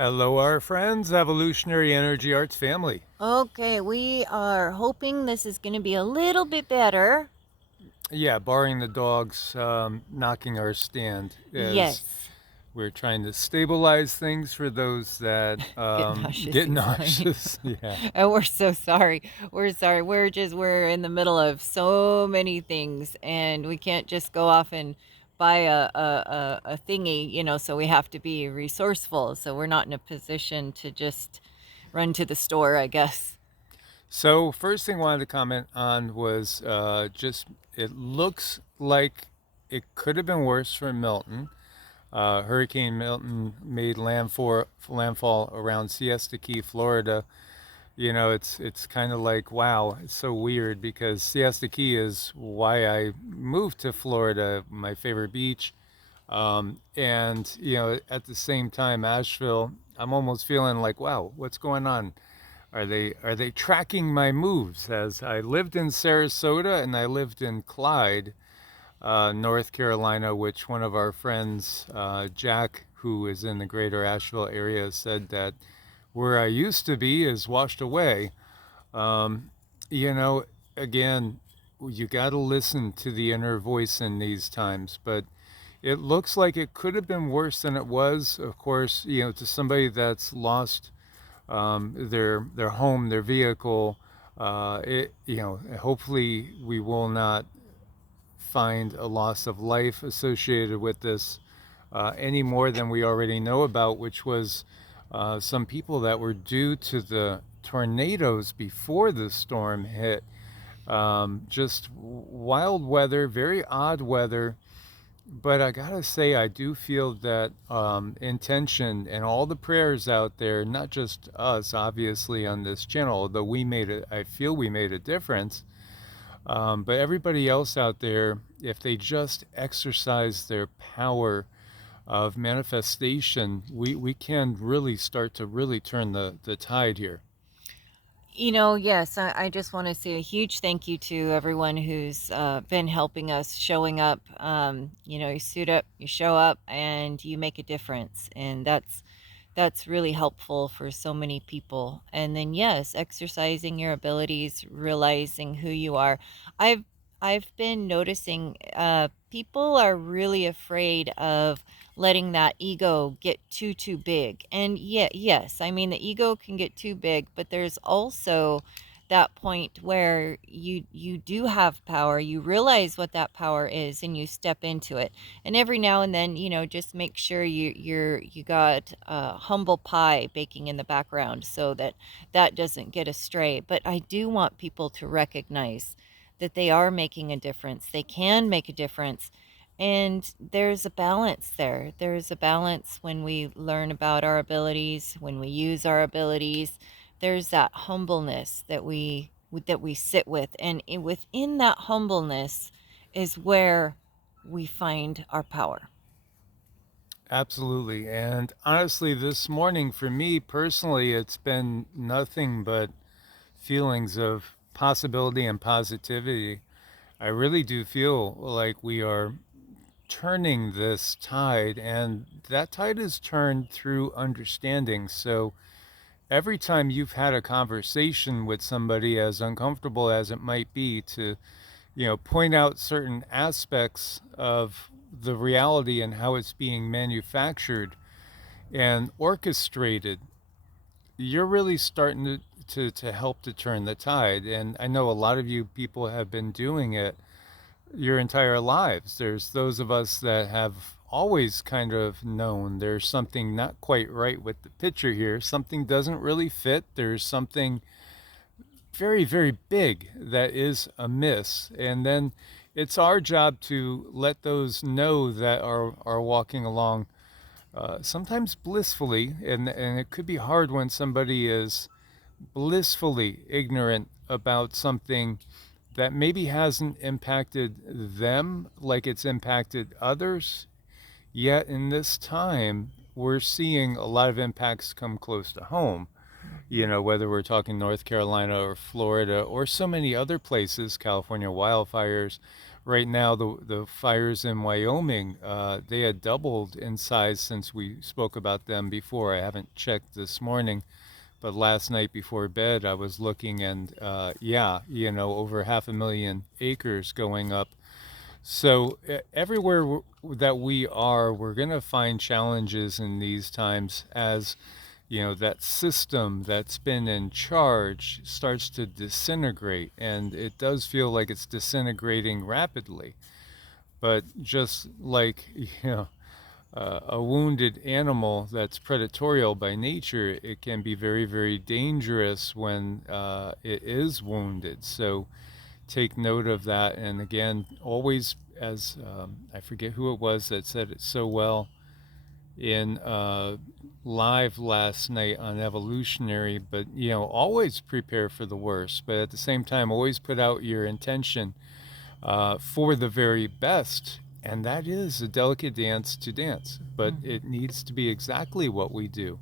Hello, our friends, Evolutionary Energy Arts family. Okay, we are hoping this is going to be a little bit better. Yeah, barring the dogs knocking our stand, as Yes. we're trying to stabilize things for those that Get nauseous get easily. nauseous. Yeah. And we're so sorry. We're sorry. We're in the middle of so many things and we can't just go off and buy a thingy, so we have to be resourceful. So we're not in a position to just run to the store, I guess. So, first thing I wanted to comment on was just it looks like it could have been worse for Milton. Hurricane Milton made landfall around Siesta Key, Florida. It's kind of like, wow, it's so weird because Siesta Key is why I moved to Florida, my favorite beach. And at the same time, Asheville, I'm almost feeling like, wow, what's going on? Are they tracking my moves? As I lived in Sarasota and I lived in Clyde, North Carolina, which one of our friends, Jack, who is in the greater Asheville area, said that where I used to be is washed away. Um, you know, again, you got to listen to the inner voice in these times, but it looks like it could have been worse than it was. Of course, to somebody that's lost their home, their vehicle. Hopefully we will not find a loss of life associated with this any more than we already know about, which was some people that were due to the tornadoes before the storm hit. Just wild weather, very odd weather. But I gotta say, I do feel that intention and all the prayers out there, not just us, obviously, on this channel, although I feel we made a difference. But everybody else out there, if they just exercise their power of manifestation, we can really start to really turn the tide here. Yes, I just want to say a huge thank you to everyone who's been helping us, showing up. You suit up, you show up, and you make a difference, and that's really helpful for so many people. And then yes, exercising your abilities, realizing who you are. I've I've been noticing people are really afraid of letting that ego get too big. And yes, I mean the ego can get too big, but there's also that point where you do have power, you realize what that power is and you step into it. And every now and then, just make sure you got humble pie baking in the background so that that doesn't get astray. But I do want people to recognize that they are making a difference. They can make a difference. And there's a balance there. There's a balance when we learn about our abilities, when we use our abilities. There's that humbleness that we sit with, and within that humbleness is where we find our power. Absolutely. And honestly, this morning for me personally, it's been nothing but feelings of possibility and positivity. I really do feel like we are turning this tide, and that tide is turned through understanding. So every time you've had a conversation with somebody, as uncomfortable as it might be, to point out certain aspects of the reality and how it's being manufactured and orchestrated, you're really starting to help to turn the tide. And I know a lot of you people have been doing it your entire lives. There's those of us that have always kind of known there's something not quite right with the picture here. Something doesn't really fit. There's something very, very big that is amiss. And then it's our job to let those know that are walking along sometimes blissfully. And it could be hard when somebody is blissfully ignorant about something that maybe hasn't impacted them like it's impacted others. Yet in this time, we're seeing a lot of impacts come close to home. Mhm. Whether we're talking North Carolina or Florida or so many other places, California wildfires, right now the fires in Wyoming, they had doubled in size since we spoke about them before. I haven't checked this morning, but last night before bed I was looking, and yeah, over 500,000 acres going up. So everywhere that we are, we're going to find challenges in these times as that system that's been in charge starts to disintegrate, and it does feel like it's disintegrating rapidly. But just like a wounded animal that's predatorial by nature, it can be very, very dangerous when it is wounded. So take note of that. And again, always, as I forget who it was that said it so well in live last night on evolutionary, but always prepare for the worst, but at the same time, always put out your intention for the very best. And that is a delicate dance to dance, but it needs to be exactly what we do.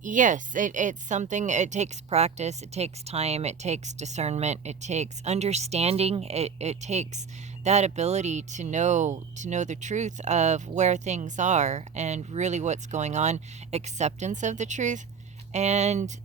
Yes, it's something. It takes practice, it takes time, it takes discernment, it takes understanding, it takes that ability to know the truth of where things are and really what's going on, acceptance of the truth, and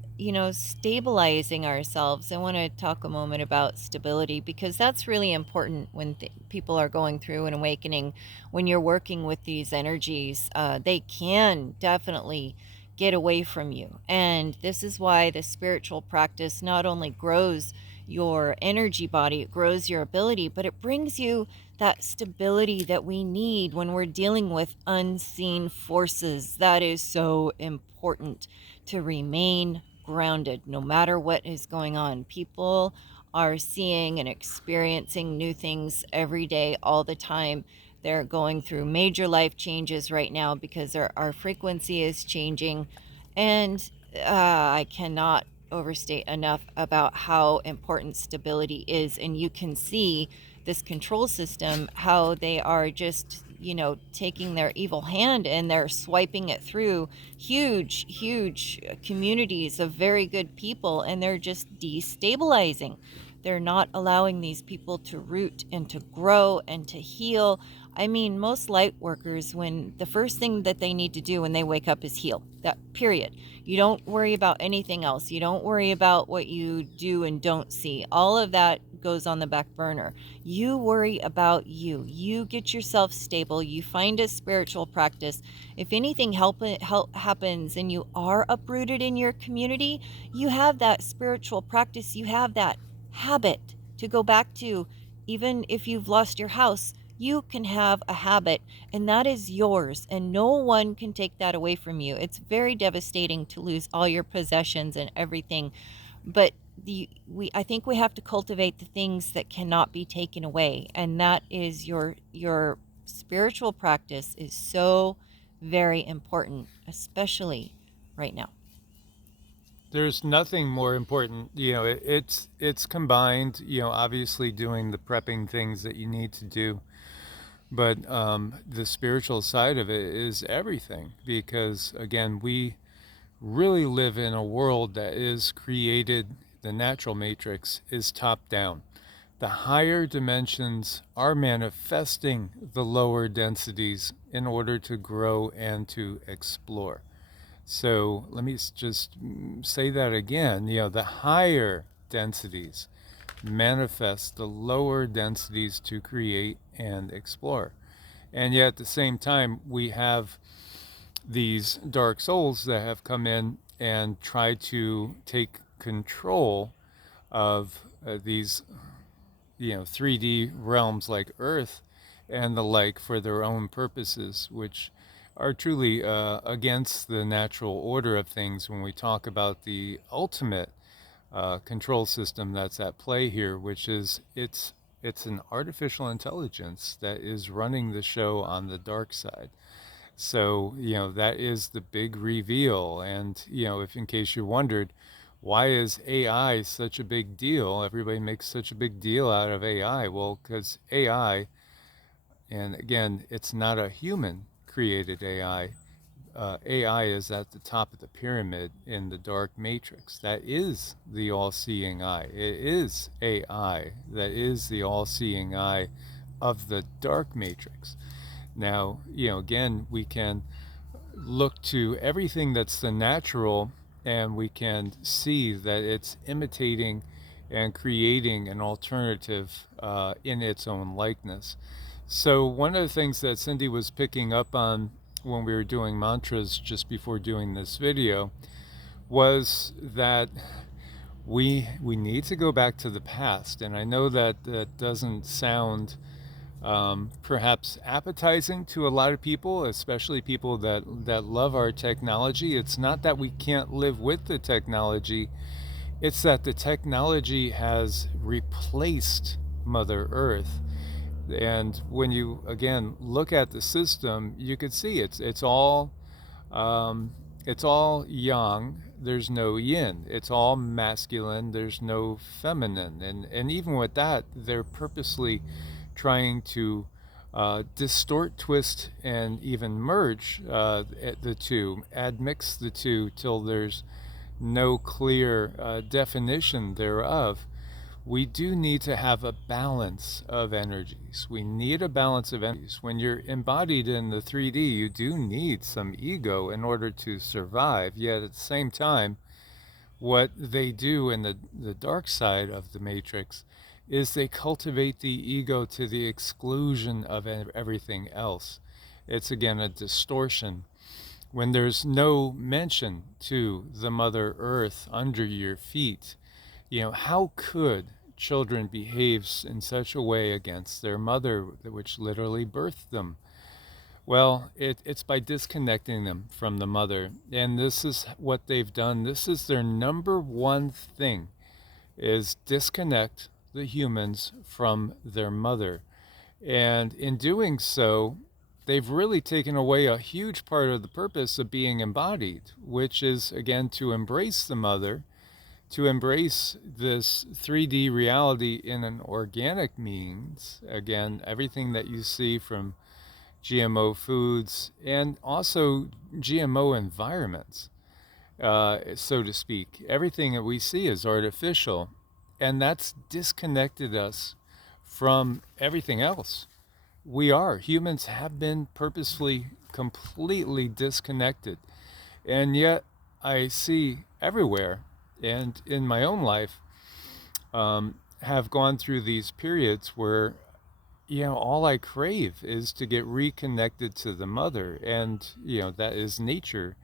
stabilizing ourselves. I want to talk a moment about stability because that's really important when people are going through an awakening. When you're working with these energies, they can definitely get away from you. And this is why the spiritual practice not only grows your energy body, it grows your ability, but it brings you that stability that we need when we're dealing with unseen forces. That is so important, to remain grounded no matter what is going on. People are seeing and experiencing new things every day, all the time. They're going through major life changes right now because our frequency is changing. And I cannot overstate enough about how important stability is. And you can see this control system, how they are just, taking their evil hand and they're swiping it through huge, huge communities of very good people, and they're just destabilizing. They're not allowing these people to root and to grow and to heal. I mean, most light workers, when the first thing that they need to do when they wake up is heal. That period. You don't worry about anything else. You don't worry about what you do and don't see. All of that goes on the back burner. You worry about you. You get yourself stable. You find a spiritual practice. If anything happens and you are uprooted in your community, you have that spiritual practice. You have that habit to go back to. Even if you've lost your house, you can have a habit, and that is yours, and no one can take that away from you. It's very devastating to lose all your possessions and everything, but I think we have to cultivate the things that cannot be taken away, and that is your spiritual practice is so very important, especially right now. There's nothing more important. It's combined. Obviously doing the prepping things that you need to do, but the spiritual side of it is everything, because again, we really live in a world that is created. The natural matrix is top down. The higher dimensions are manifesting the lower densities in order to grow and to explore. So let me just say that again. The higher densities manifest the lower densities to create and explore. And yet at the same time, we have these dark souls that have come in and tried to take control of these 3D realms like Earth and the like for their own purposes, which are truly against the natural order of things when we talk about the ultimate control system that's at play here, which is it's an artificial intelligence that is running the show on the dark side. So, that is the big reveal. And, if in case you wondered, why is AI such a big deal? Everybody makes such a big deal out of AI. Well, because AI, and again, it's not a human created AI. AI is at the top of the pyramid in the dark matrix. That is the all-seeing eye. It is AI that is the all-seeing eye of the dark matrix. Now, again, we can look to everything that's the natural, and we can see that it's imitating and creating an alternative in its own likeness. So one of the things that Cindy was picking up on when we were doing mantras just before doing this video was that we need to go back to the past. And I know that that doesn't sound perhaps appetizing to a lot of people, especially people that love our technology. It's not that we can't live with the technology, it's that the technology has replaced Mother Earth. And when you again look at the system, you could see um, it's all yang. There's no yin. It's all masculine. There's no feminine. And even with that, they're purposely trying to distort, twist, and even merge the two, admix the two till there's no clear definition thereof. We do need to have a balance of energies. We need a balance of energies. When you're embodied in the 3D, you do need some ego in order to survive. Yet at the same time, what they do in the dark side of the matrix is they cultivate the ego to the exclusion of everything else. It's again a distortion. When there's no mention to the Mother Earth under your feet, how could children behave in such a way against their mother, which literally birthed them? Well, it's by disconnecting them from the mother. And this is what they've done. This is their number one thing, is disconnect the humans from their mother. And in doing so, they've really taken away a huge part of the purpose of being embodied, which is, again, to embrace the mother, to embrace this 3D reality in an organic means. Again, everything that you see from GMO foods and also GMO environments, so to speak. Everything that we see is artificial, and that's disconnected us from everything else. Humans have been purposefully completely disconnected. And yet, I see everywhere, and in my own life, have gone through these periods where all I crave is to get reconnected to the mother. And, that is nature.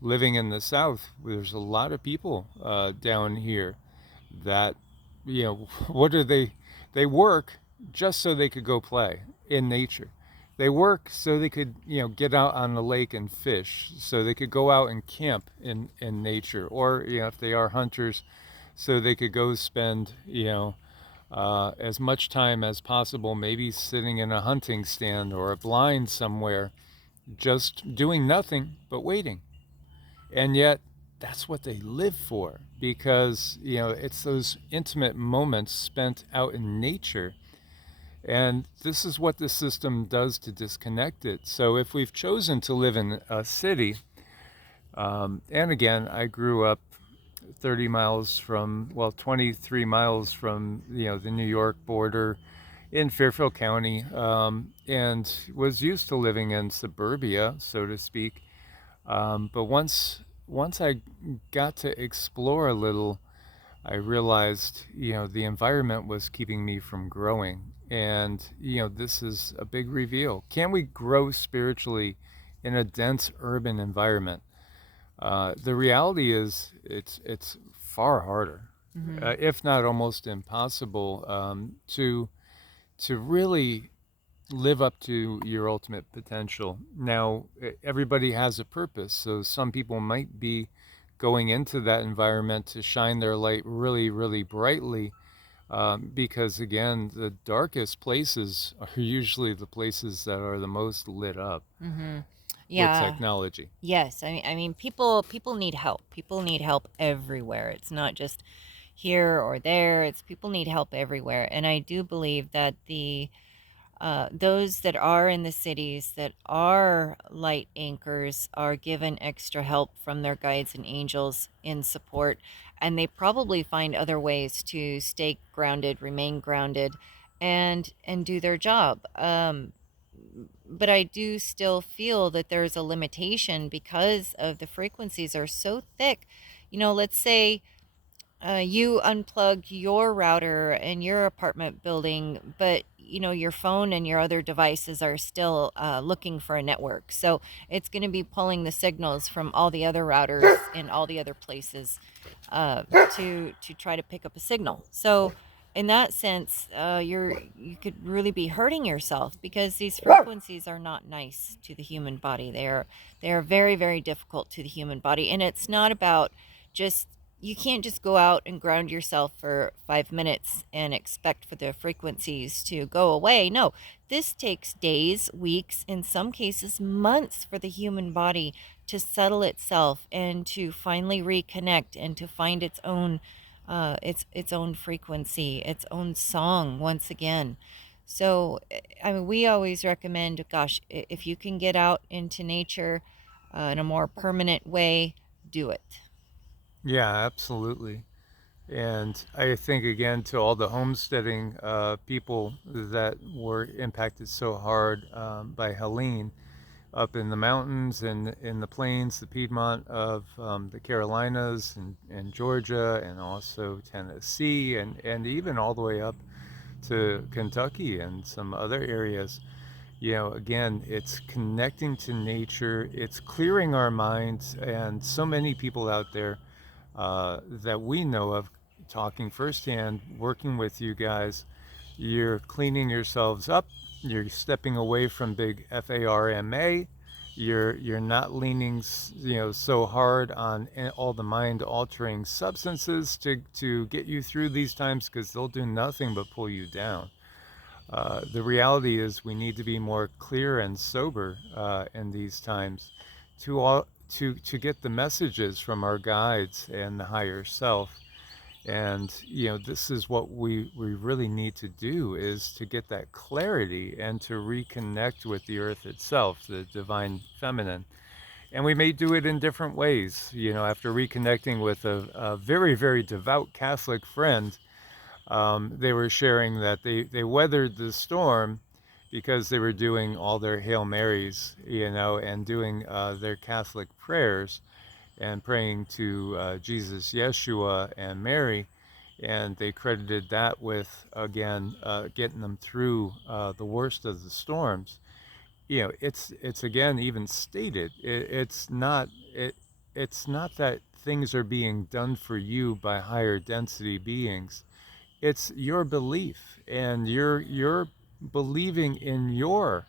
Living in the South, there's a lot of people down here that, what are they? They work just so they could go play in nature. They work so they could, get out on the lake and fish, so they could go out and camp in nature. Or, if they are hunters, so they could go spend, as much time as possible, maybe sitting in a hunting stand or a blind somewhere, just doing nothing but waiting. And yet, that's what they live for, because, it's those intimate moments spent out in nature. And this is what the system does to disconnect it. So if we've chosen to live in a city, and again, I grew up 30 miles from, well, 23 miles from, the New York border in Fairfield County, and was used to living in suburbia, so to speak. But once I got to explore a little, I realized, the environment was keeping me from growing. And, this is a big reveal. Can we grow spiritually in a dense urban environment? The reality is it's far harder, Mm-hmm. if not almost impossible, to really live up to your ultimate potential. Now, everybody has a purpose, so some people might be going into that environment to shine their light really, really brightly, because again, the darkest places are usually the places that are the most lit up Mm-hmm. with Yeah. technology. Yes. I mean, people need help. People need help everywhere. It's not just here or there. It's people need help everywhere. And I do believe that Those that are in the cities that are light anchors are given extra help from their guides and angels in support, and they probably find other ways to stay grounded, remain grounded, and do their job. But I do still feel that there's a limitation because of the frequencies are so thick. Let's say you unplug your router in your apartment building, but your phone and your other devices are still looking for a network. So it's going to be pulling the signals from all the other routers in all the other places to try to pick up a signal. So in that sense, you could really be hurting yourself because these frequencies are not nice to the human body. They are very, very difficult to the human body, and it's not about just you can't just go out and ground yourself for 5 minutes and expect for the frequencies to go away. No, this takes days, weeks, in some cases, months for the human body to settle itself and to finally reconnect and to find its own frequency, its own song once again. So, I mean, we always recommend, gosh, if you can get out into nature in a more permanent way, do it. Yeah, absolutely. And I think, again, to all the homesteading people that were impacted so hard by Helene up in the mountains and in the plains, the Piedmont of the Carolinas and Georgia, and also Tennessee, and even all the way up to Kentucky and some other areas. Again, it's connecting to nature, it's clearing our minds, and so many people out there that we know of, talking firsthand, working with you guys, you're cleaning yourselves up, you're stepping away from big FARMA, you're not leaning so hard on all the mind altering substances to get you through these times, because they'll do nothing but pull you down. The reality is we need to be more clear and sober in these times to get the messages from our guides and the higher self. And this is what we really need to do, is to get that clarity and to reconnect with the earth itself, the divine feminine. And we may do it in different ways. After reconnecting with a very, very devout Catholic friend, they were sharing that they weathered the storm because they were doing all their Hail Marys, and doing their Catholic prayers and praying to Jesus, Yeshua, and Mary. And they credited that with, again, getting them through the worst of the storms. It's again even stated. It's not that things are being done for you by higher density beings. It's your belief, and you're believing in your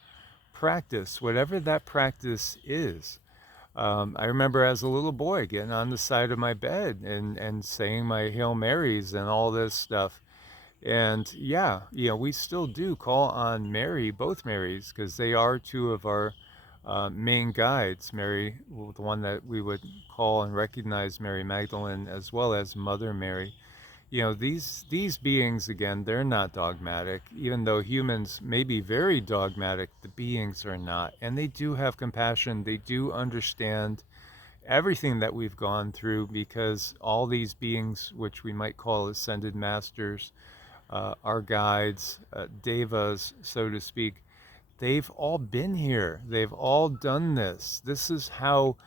practice, whatever that practice is. I remember as a little boy getting on the side of my bed and saying my Hail Marys and all this stuff. And yeah, we still do call on Mary, both Marys, because they are two of our main guides. Mary, the one that we would call and recognize, Mary Magdalene, as well as Mother Mary. These beings, again, they're not dogmatic. Even though humans may be very dogmatic, the beings are not, and they do have compassion. They do understand everything that we've gone through, because all these beings, which we might call ascended masters, our guides, devas, so to speak, they've all been here. They've all done this. This is how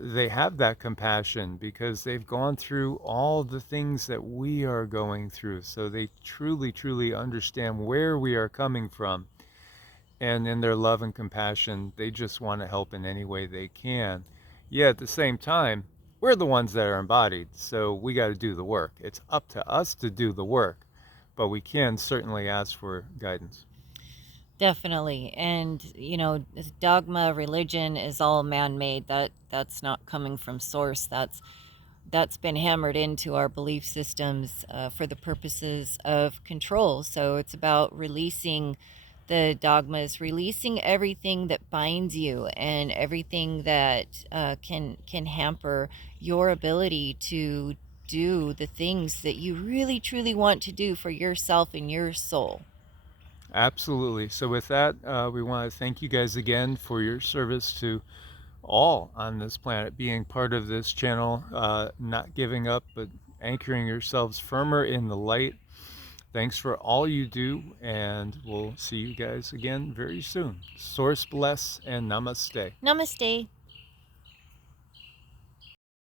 they have that compassion, because they've gone through all the things that we are going through. So they truly, truly understand where we are coming from. And in their love and compassion, they just want to help in any way they can. Yet at the same time, we're the ones that are embodied. So we got to do the work. It's up to us to do the work. But we can certainly ask for guidance. Definitely. And this dogma, religion is all man-made. That's not coming from source. That's been hammered into our belief systems for the purposes of control. So it's about releasing the dogmas, releasing everything that binds you and everything that can hamper your ability to do the things that you really truly want to do for yourself and your soul. Absolutely. So with that, we want to thank you guys again for your service to all on this planet, being part of this channel, not giving up, but anchoring yourselves firmer in the light. Thanks for all you do, and we'll see you guys again very soon. Source bless and namaste. Namaste.